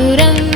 Madhuranga